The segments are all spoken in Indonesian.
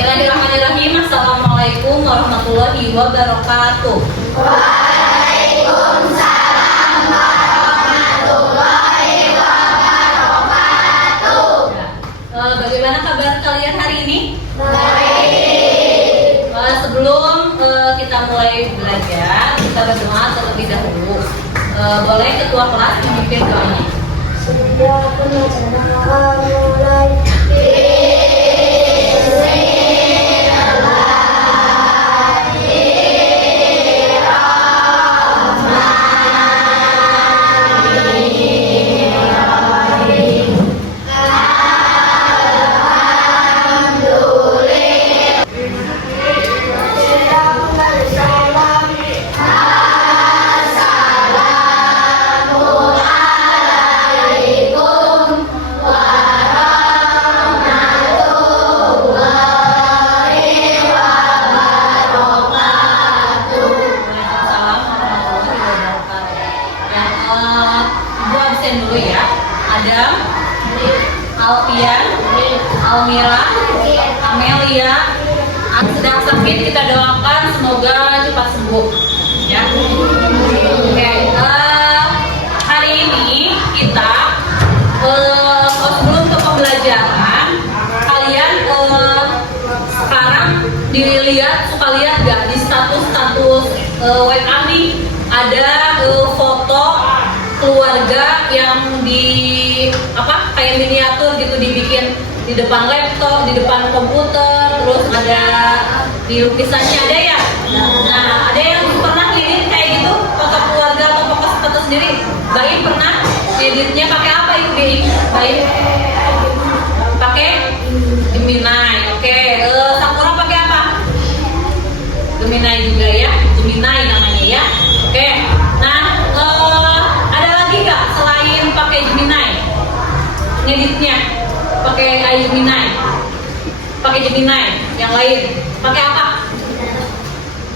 Bismillahirrahmanirrahim. Assalamualaikum warahmatullahi wabarakatuh. Waalaikumsalam warahmatullahi wabarakatuh. Bagaimana kabar kalian hari ini? Baik. Sebelum kita mulai belajar, kita berdoa terlebih dahulu. Boleh ketua kelas memimpin doanya? Sudah pelajaran mulai. Dulu ya, Adam, Alfian, Almira, Amelia. Sedang sakit, kita doakan semoga cepat sembuh ya. Oke, hari ini kita sebelum ke pembelajaran, kalian sekarang suka lihat gak di status WA nih ada foto keluarga yang kayak miniatur gitu, dibikin di depan laptop, di depan komputer, terus ada di lukisannya ada ya. Nah, ada yang pernah ngedit kayak gitu foto keluarga atau foto sendiri? Baik pernah ngeditnya pakai apa itu Baik? Pakai Gemini. Oke. Sakura pakai apa? Gemini juga ya. Gemini namanya ya. Oke. Nah, selain pakai Gemini ngeditnya pakai Gemini yang lain pakai apa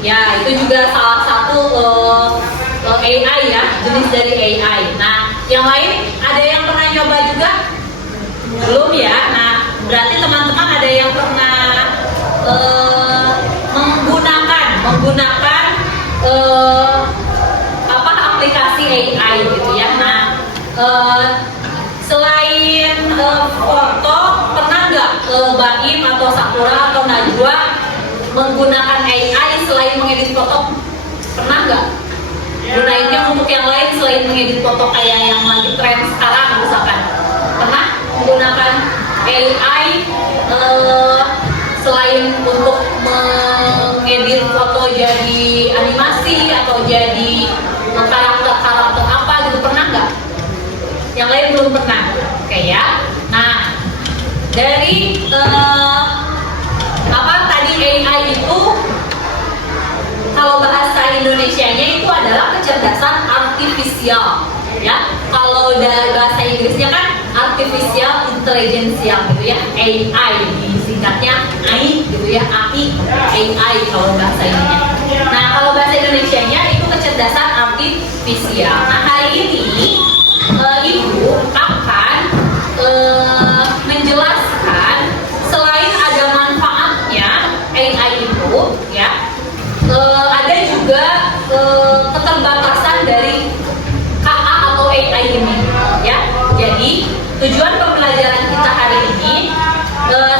ya? Itu juga salah satu AI ya, jenis dari AI. Nah, yang lain ada yang pernah nyoba juga? Belum ya. Nah, berarti teman-teman ada yang pernah menggunakan aplikasi AI gitu ya. Nah, selain foto, pernah nggak Baim atau Sakura atau Najwa menggunakan AI selain mengedit foto? Pernah nggak? Gunainnya untuk yang lain selain mengedit foto kayak yang lagi tren sekarang misalkan? Pernah menggunakan AI selain untuk mengedit foto jadi animasi atau jadi karakter apa gitu, pernah nggak? Yang lain belum pernah. Oke ya. Nah, dari tadi AI itu kalau bahasa Indonesianya itu adalah kecerdasan artifisial ya. Kalau dari bahasa Inggrisnya kan artificial intelligence gitu ya, AI disingkatnya AI gitu ya, AI kalau bahasa ininya. Nah, kalau bahasa Indonesianya itu kecerdasan artifisial. Nah, hari ini Ibu akan menjelaskan selain ada manfaatnya AI itu ya, ada juga keterbatasan dari KA atau AI ini ya. Jadi tujuan pembelajaran kita hari ini,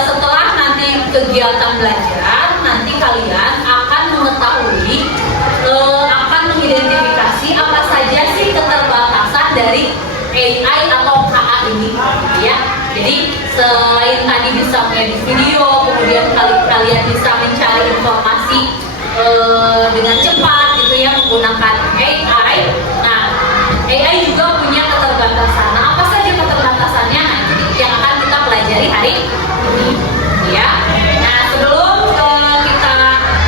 setelah nanti kegiatan belajar, nanti kalian akan mengetahui, akan mengidentifikasi apa saja sih keterbatasan dari AI atau KA ini ya. Jadi selain tadi bisa mengedit video, kemudian kalian bisa mencari informasi dengan cepat gitu ya menggunakan AI. Nah, AI juga punya keterbatasan. Nah, apa saja keterbatasannya? Nah, itu yang akan kita pelajari hari ini ya. Nah, sebelum kita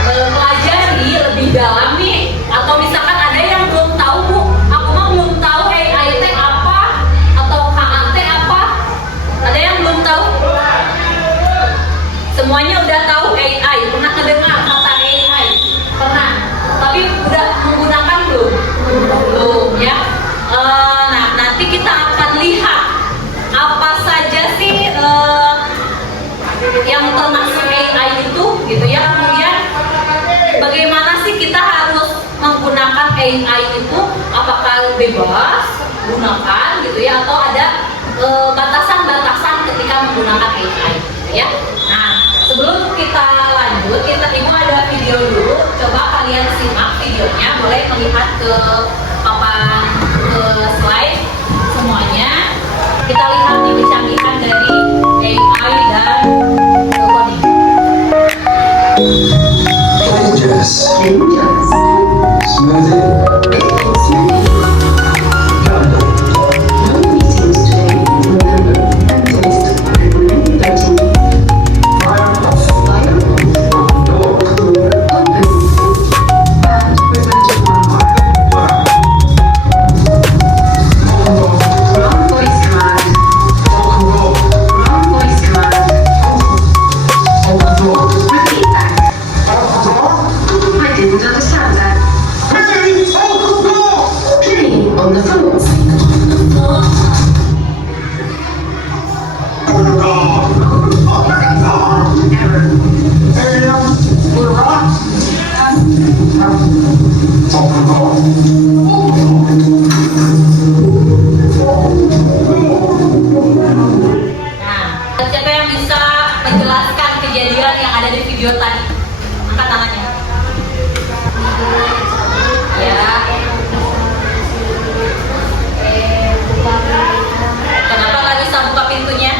pelajari lebih dalam nih, atau misalkan ada yang belum tahu, Bu, aku mah belum tahu AI itu apa atau KA itu apa. Ada yang belum tahu? Semuanya udah tahu AI, pernah kedengar kata AI? Pernah. Tapi udah menggunakan belum? Belum ya. Nah, nanti kita akan lihat apa saja sih yang termasuk AI itu AI itu apakah bebas gunakan gitu ya, atau ada batasan-batasan ketika menggunakan AI gitu ya. Nah, sebelum kita lanjut, kita ibu ada video dulu, coba kalian simak videonya, boleh melihat ke papan slide semuanya. Kita lihat nih kecanggihan dari AI dan coding. Siapa yang bisa menjelaskan kejadian yang ada di video tadi? Angkat tangannya. Ya. Kenapa nggak bisa buka pintunya?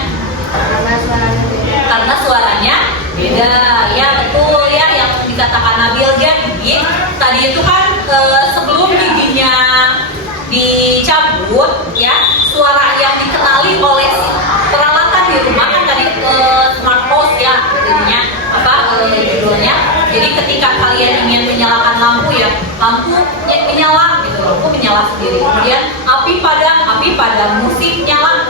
Karena suaranya beda. Ya betul ya yang dikatakan Nabil. Jadi tadi itu kan sebelum giginya dicabut ya, suara yang dikenali oleh peralatan di rumah kan tadi smart house ya jadinya judulnya. Jadi ketika kalian ingin menyalakan lampu ya, lampunya menyala gitu, lampu menyala sendiri. Kemudian api padam, musik nyala.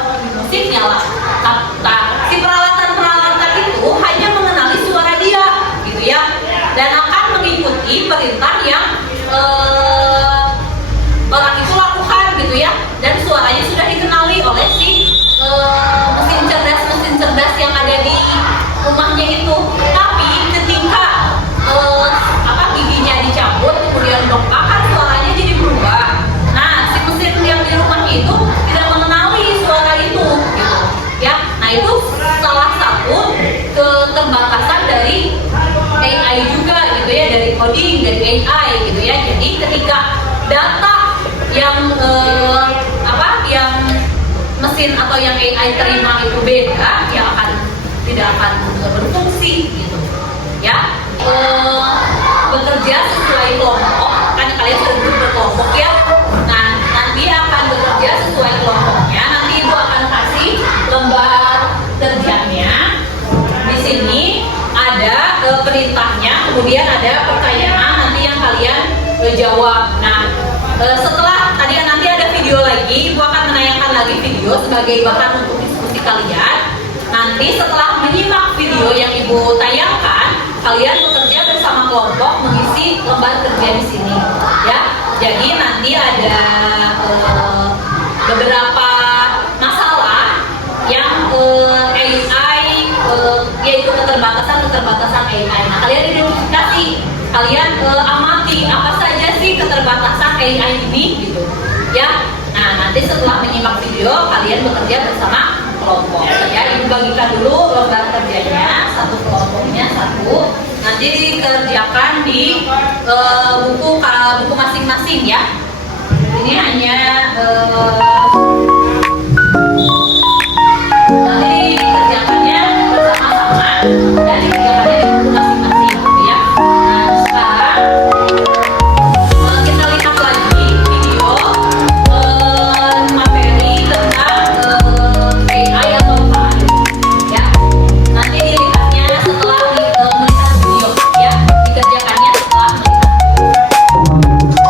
Nah, si peralatan itu hanya mengenali suara dia gitu ya, dan akan mengikuti perintah yang orang itu lakukan gitu ya, dan suaranya sudah dikenali oleh si mesin cerdas yang ada di rumahnya itu. Tapi ketika giginya dicabut kemudian akan suaranya jadi berubah. Nah, si mesin yang di rumahnya itu tidak mengenali suara itu gitu ya. Nah, itu salah satu keterbatasan dari AI juga gitu ya, dari coding dari AI gitu ya. Jadi ketika data yang yang mesin atau yang AI terima itu beda, ya tidak akan berfungsi gitu ya. Bekerja sesuai kelompok, kan kalian sudah berkelompok ya. Nah, nanti akan bekerja sesuai kelompoknya. Nanti ibu akan kasih lembar kerjanya. Di sini ada perintahnya, kemudian ada pertanyaan nanti yang kalian jawab. Nah, setelah tadi nanti ada video lagi, ibu akan menayangkan lagi video sebagai bahan untuk diskusi kalian. Nanti setelah menyimak video yang ibu tayangkan, kalian bekerja bersama kelompok mengisi lembar kerja di sini, ya. Jadi nanti ada beberapa masalah yang AI yaitu keterbatasan AI. Nah, kalian identifikasi, kalian amati apa saja sih keterbatasan AI ini gitu ya. Nah, nanti setelah menyimak video kalian bekerja bersama kelompok ya. Ibu bagikan dulu lembar kerjanya, satu kelompoknya satu, nanti dikerjakan di buku masing-masing ya. Ini hanya nanti dikerjakannya bersama-sama dan dikerjakannya di buku masing-masing gitu ya. Nah, sekarang kita lihat lagi video materi tentang AI atau AI ya. Nanti dilihatnya setelah melihat video ya, dikerjakannya setelah melihat video.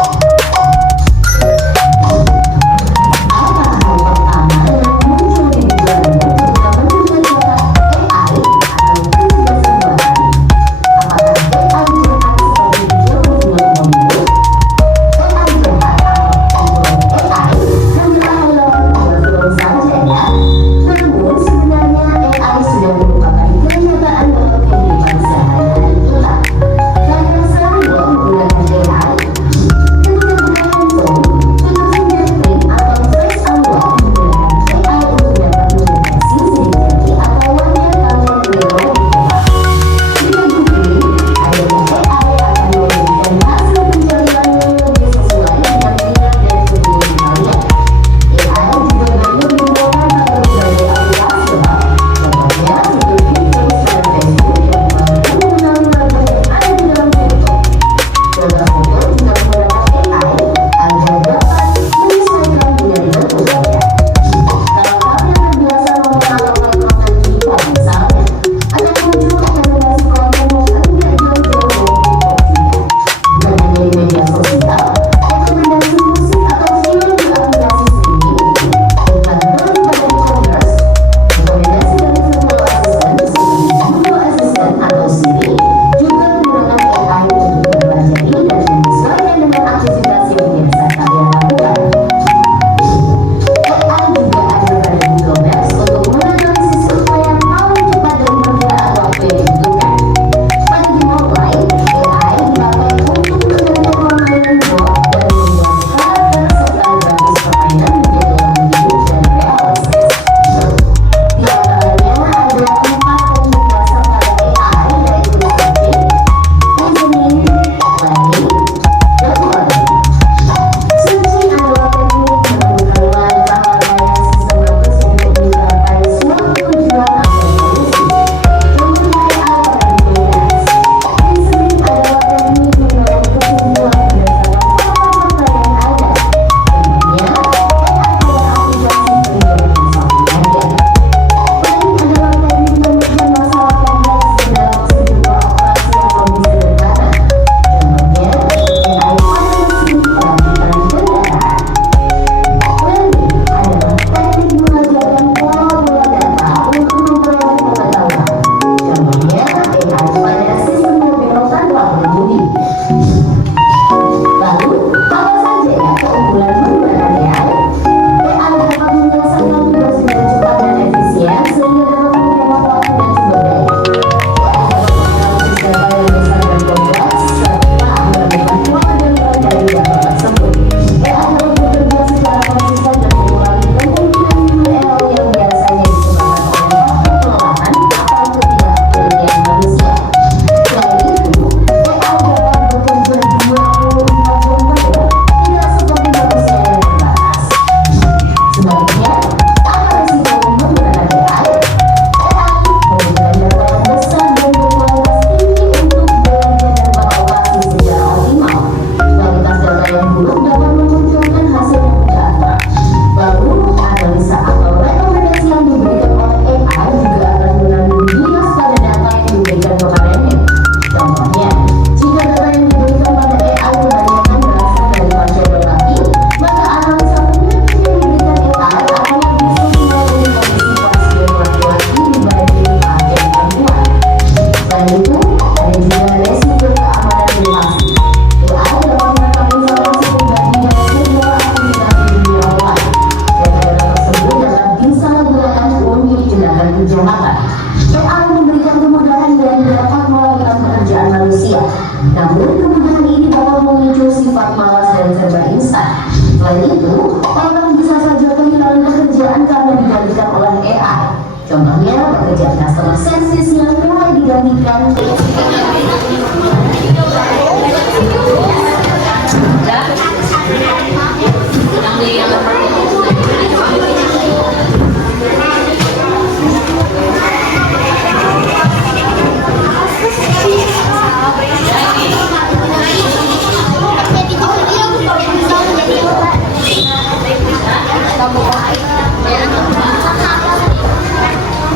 Namun kemudahan ini dapat memicu sifat malas dan serba instan. Selain itu, orang bisa saja kehilangan pekerjaan karena digantikan oleh AI. Contohnya, pekerjaan customer service yang mulai digantikan.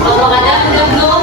Kalau ada udah belum?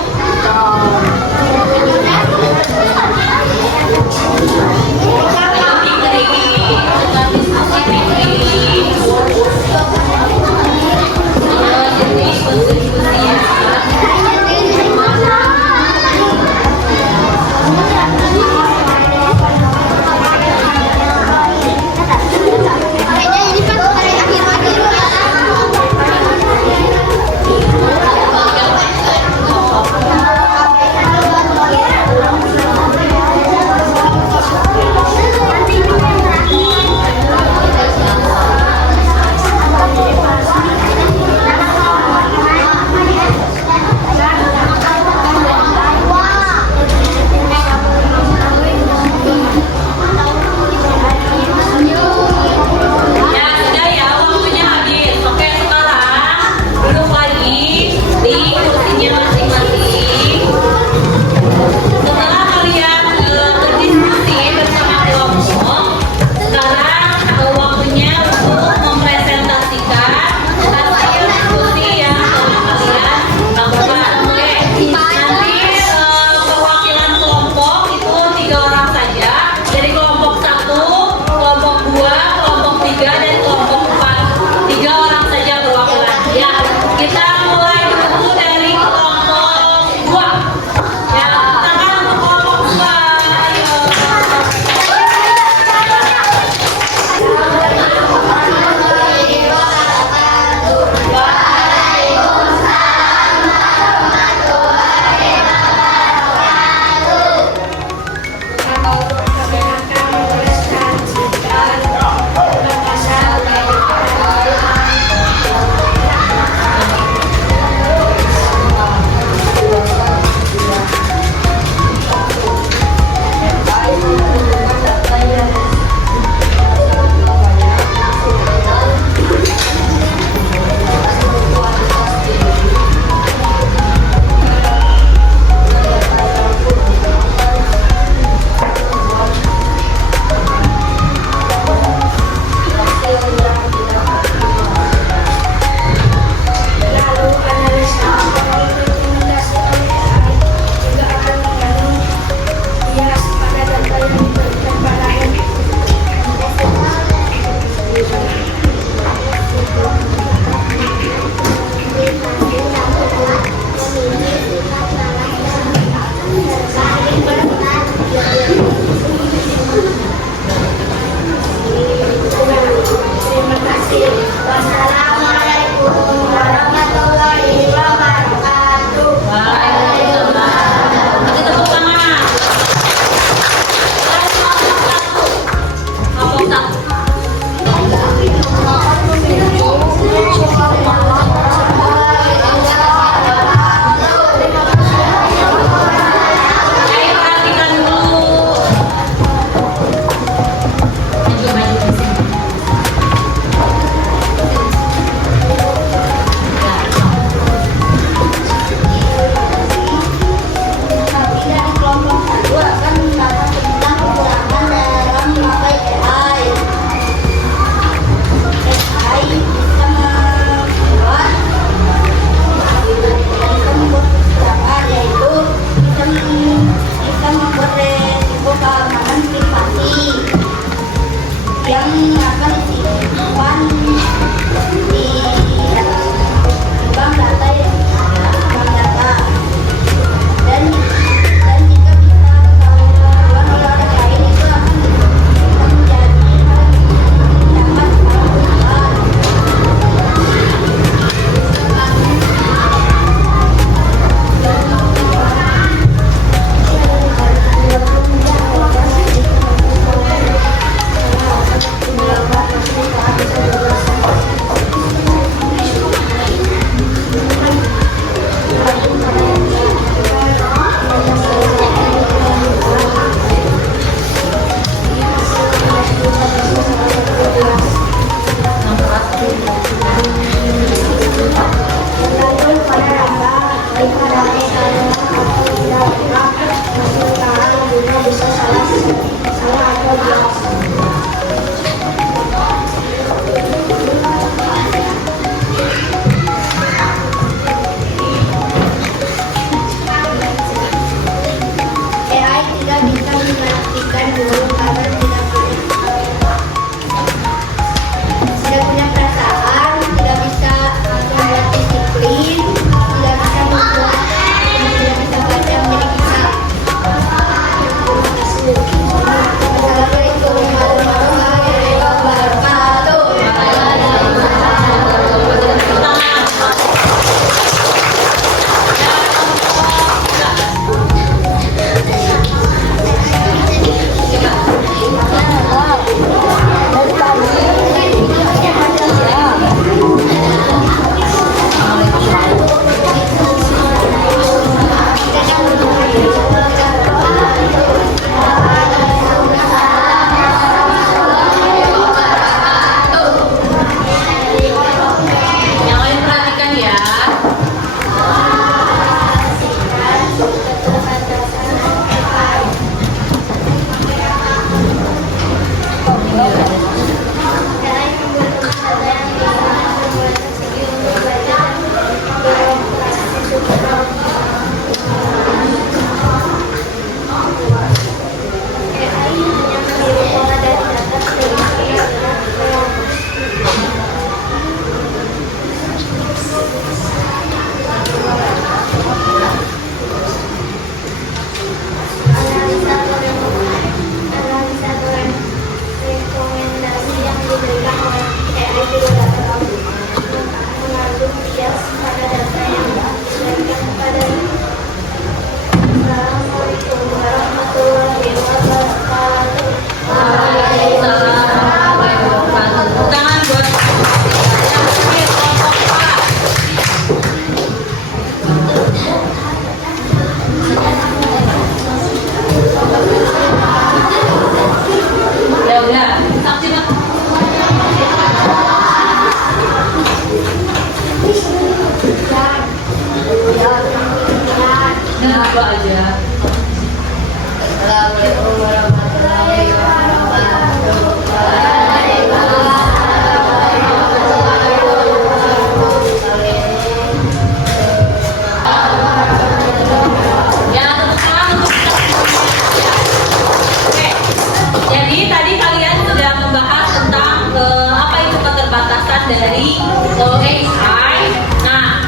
dari AI. Nah,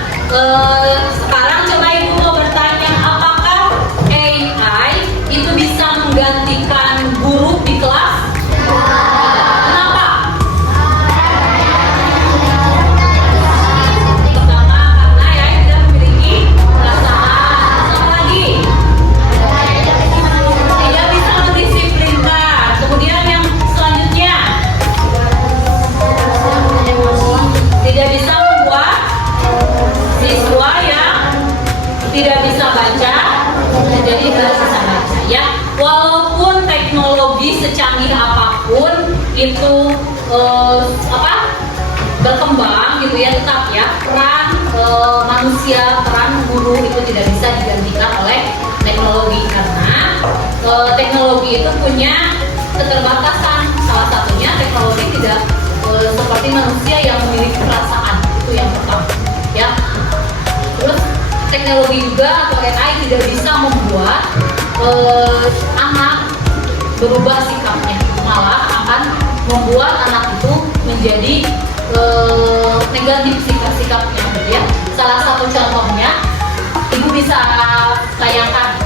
sekarang coba Ibu mau bertanya, apakah AI itu bisa menggantikan guru di kelas? Kenapa? Pertama, karena AI tidak memiliki perasaan. Apa lagi? Tidak bisa mendisiplinkan. Kemudian yang selanjutnya, tidak bisa membuat siswa yang tidak bisa baca menjadi bisa baca, ya. Walaupun teknologi secanggih apapun itu berkembang gitu ya, tetap ya peran manusia, peran guru itu tidak bisa digantikan oleh teknologi, karena teknologi itu punya keterbatasan. Salah satunya teknologi tidak seperti manusia yang memiliki perasaan, itu yang pertama ya. Terus teknologi juga atau AI tidak bisa membuat anak berubah sikapnya, malah akan membuat anak itu menjadi negatif sikap-sikapnya gitu ya. Salah satu contohnya, Ibu bisa bayangkan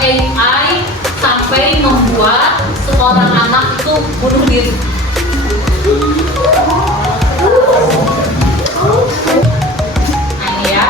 AI sampai membuat seorang anak itu bunuh diri. Nah ini ya,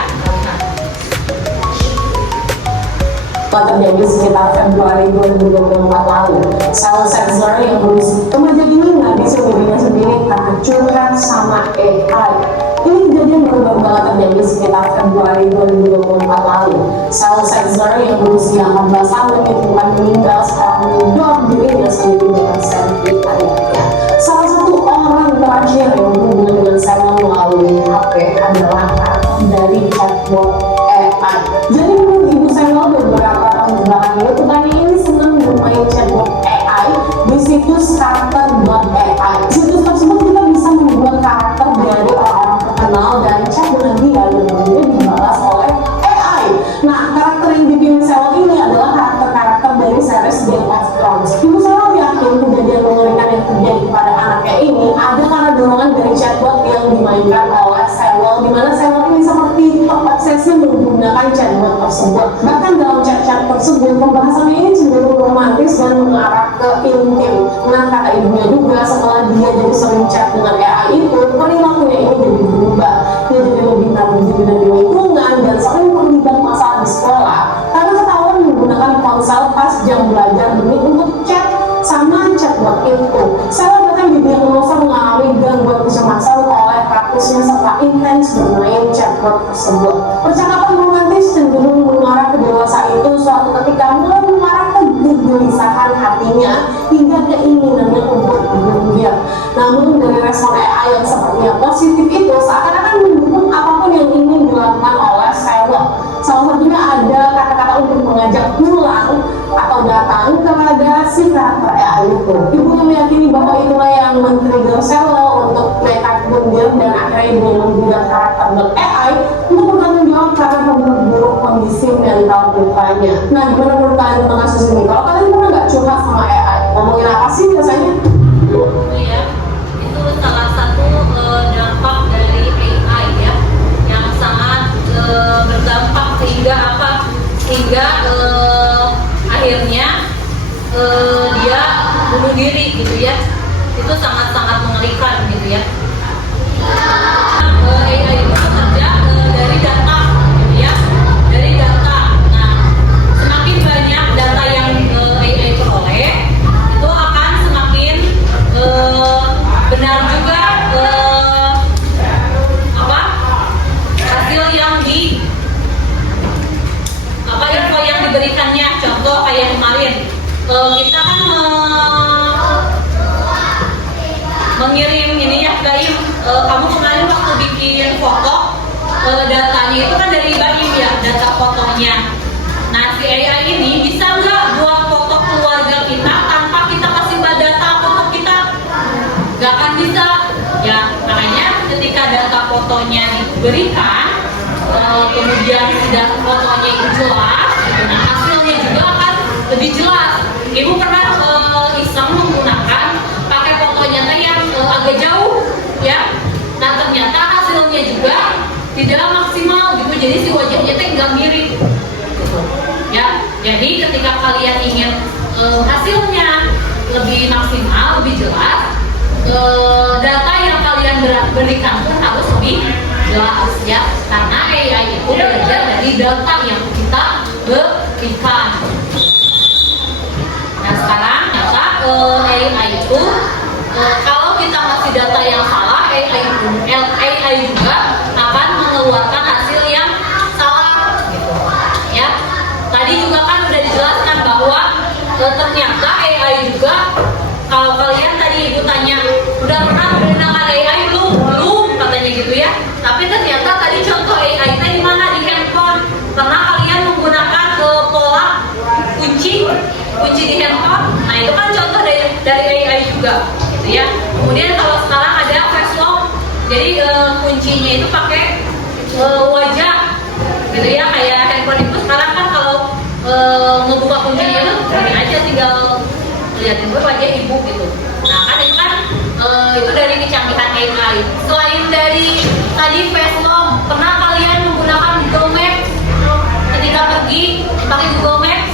terjadi sekitar Februari 2024 lalu. Sel sensor yang berusia remaja ini nggak bisa dirinya sendiri karena curhat sama AI. Ini kejadian baru banget terjadi sekitar Februari 2024 lalu. Sel sensor yang berusia 14 tahun ditemukan meninggal setelah mendorong dirinya sendiri dengan sel ayahnya. Salah satu orang terakhir yang berhubungan dengan sel melalui HP adalah karakter dari chatbot AI. Jadi menurut Ibu Sela beberapa tahun belakang ini, petani ini senang bermain chatbot AI di situs karakter.ai. Di situs tersebut kita bisa membuat karakter dari orang terkenal dan chat dengan dia, dan kemudian dibalas oleh AI. Nah, karakter yang dipilih Sela ini adalah karakter-karakter dari series Game of Thrones. Ibu Sela yakin kejadian mengerikan yang terjadi pada anaknya ini ada karena dorongan dari chatbot yang dimainkan oleh Sela, di mana Sela ini seperti terobsesi menggunakan chatbot tersebut. Bahkan dalam chat-chat tersebut, pembahasannya ini cenderung romantis dan mengarah ke intim. Nah, kata ibunya juga, setelah dia jadi sering chat dengan AI itu, perilakunya ini jadi berubah. Dia jadi lebih terbuka dengan lingkungan dan sering terlibat masalah di sekolah karena ketahuan menggunakan ponsel pas jam belajar demi untuk chat sama chatbot itu. Saya bahkan didiagnosa mengalami gangguan kecemasan oleh praktisnya serta intens bermain chatbot tersebut. Percakapan romantis cenderung mengarah ke dewasa itu suatu ketika mulai mengarah ke kegelisahan hatinya hingga keinginannya untuk bunuh diri. Namun dari respon AI yang sepertinya positif itu seakan-akan mendukung apapun yang ingin dilakukan oleh Sela. Salah satunya ada kata-kata untuk mengajak pulang atau datang kepada si karakter AI itu. Ibunya meyakini bahwa itulah yang men-trigger Sela untuk nekat mundur dan akhirnya dengan menggunakan karakter AI untuk bertanggung jawab karena memperburuk kondisi mental putranya. Nah, gimana menurut kalian tentang kasus ini? Kalau kalian pernah nggak curhat sama AI? Ngomongin apa sih biasanya? ya, itu salah satu dampak dari AI ya, yang sangat berdampak sehingga apa? Sehingga akhirnya dia bunuh diri gitu ya. Itu sangat-sangat mengerikan gitu ya. AI itu bekerja dari data gitu ya, dari data. Nah, semakin banyak data yang AI peroleh, itu akan semakin benar juga hasil yang info yang diberikannya. Contoh kayak kemarin kita kan mengirim ini ya, Baim, kamu kemarin waktu bikin foto, datanya itu kan dari Baim ya, data fotonya. Nah, si AI ini bisa nggak buat foto keluarga kita tanpa kita kasih data foto kita? Nggak akan bisa ya. Makanya ketika data fotonya diberikan, kemudian data fotonya itu jelas, nah hasilnya juga akan lebih jelas. Ibu pernah iseng menggunakan pakai fotonya yang agak jauh ya, Nah ternyata hasilnya juga tidak maksimal gitu, jadi si wajahnya teh nggak mirip gitu. Ya, jadi ketika kalian ingin hasilnya lebih maksimal, lebih jelas, data yang kalian berikan pun harus lebih jelas ya, karena AI itu belajar dari data yang kita berikan. Nah sekarang data AI itu kalau kita ngasih data yang salah, AI juga akan mengeluarkan hasil yang salah gitu ya. Tadi juga kan udah dijelaskan bahwa ternyata AI juga, kalau kalian tadi ibu tanya udah pernah menggunakan AI belum katanya gitu ya, tapi ternyata tadi contoh AI tadi di mana, di handphone. Pernah kalian menggunakan pola kunci di handphone, nah itu kan contoh dari AI juga gitu ya. Kemudian kalau sekarang ada face lock, jadi kuncinya itu pakai wajah gitu ya, kayak handphone itu sekarang kan kalau ngebuka kuncinya itu gini aja, tinggal lihatin wajah ibu gitu. Nah kan itu kan itu dari kecanggihan AI. Selain dari tadi face lock, pernah kalian menggunakan Google Maps ketika pergi pakai Google Maps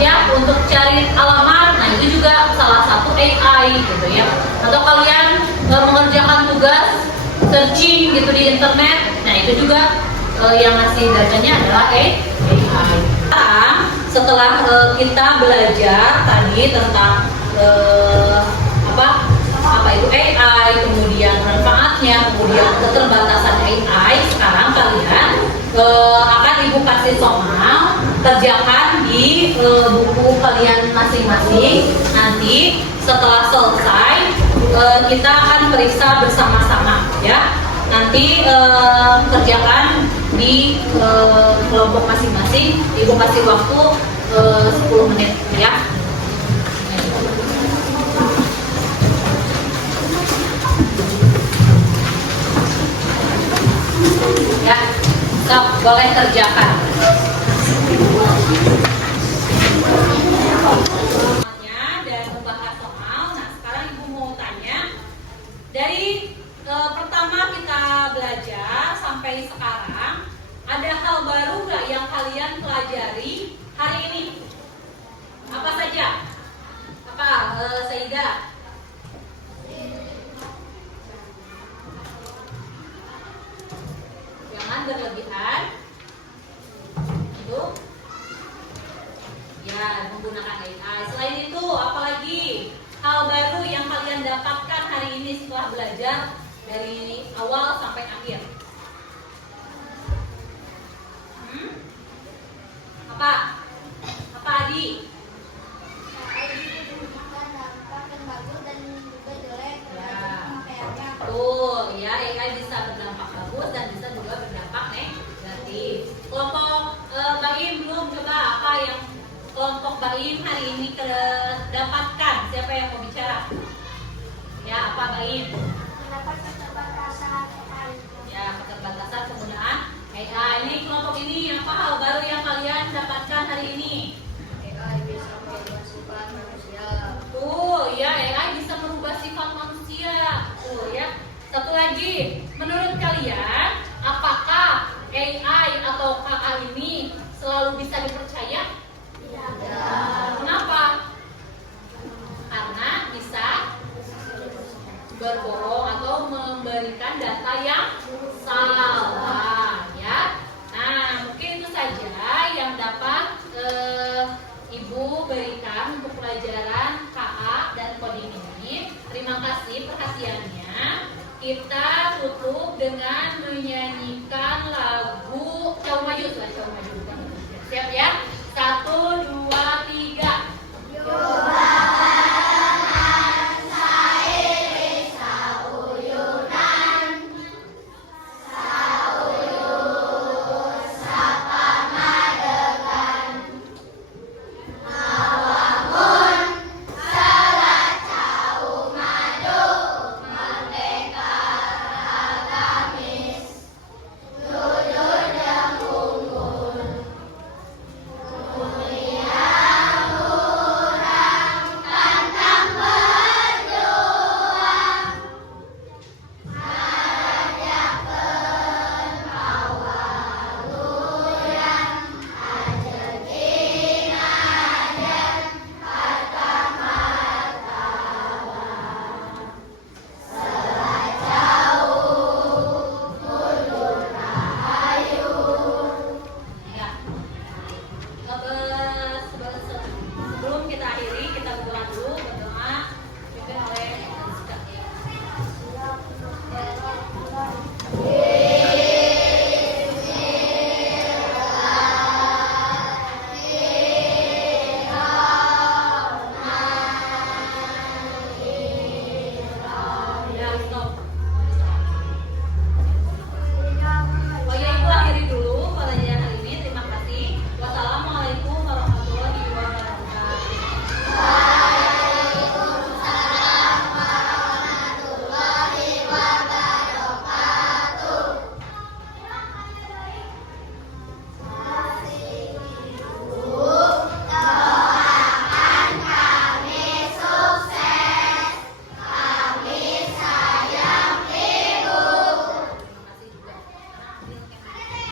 ya untuk cari alamat? Nah itu juga salah satu AI gitu ya. Atau kalian mengerjakan tugas searching gitu di internet, nah itu juga yang ngasih datanya adalah AI. Setelah kita belajar tadi tentang apa itu AI, kemudian manfaatnya, kemudian keterbatasan AI, sekarang kalian akan ibu kasih soal kerjakan di buku kalian masing-masing. Nanti setelah selesai kita akan periksa bersama-sama ya. Nanti kerjakan di kelompok masing-masing. Ibu kasih waktu 10 menit ya. Ya, sok boleh kerjakan. Dan membahas soal. Nah sekarang ibu mau tanya, dari pertama kita belajar sampai sekarang, ada hal baru nggak yang kalian pelajari hari ini? Apa saja? Apa, Saida? Jangan berlebihan. Itu ya, menggunakan AI. Selain itu, apalagi hal baru yang kalian dapatkan hari ini setelah belajar dari awal sampai akhir? Apa? Apa Adi? Betul, ya AI bisa berdampak bagus dan bisa juga berdampak negatif. Kelompok Baim belum coba apa yang kelompok Baim hari ini dapatkan? Siapa yang mau bicara? Ya, apa Baim? Ya, keterbatasan penggunaan AI. Ini kelompok ini apa hal baru yang kalian dapatkan hari ini? AI bisa merubah sifat manusia. Tuh, ya AI bisa merubah sifat manusia. Tuh ya. Satu lagi, menurut kalian apakah AI atau KA ini selalu bisa dipercaya? Tidak. Kenapa? Karena bisa berbohong atau memberikan data yang salah ya. Nah mungkin itu saja yang dapat Ibu berikan untuk pelajaran KA dan coding ini. Terima kasih perhatiannya. Kita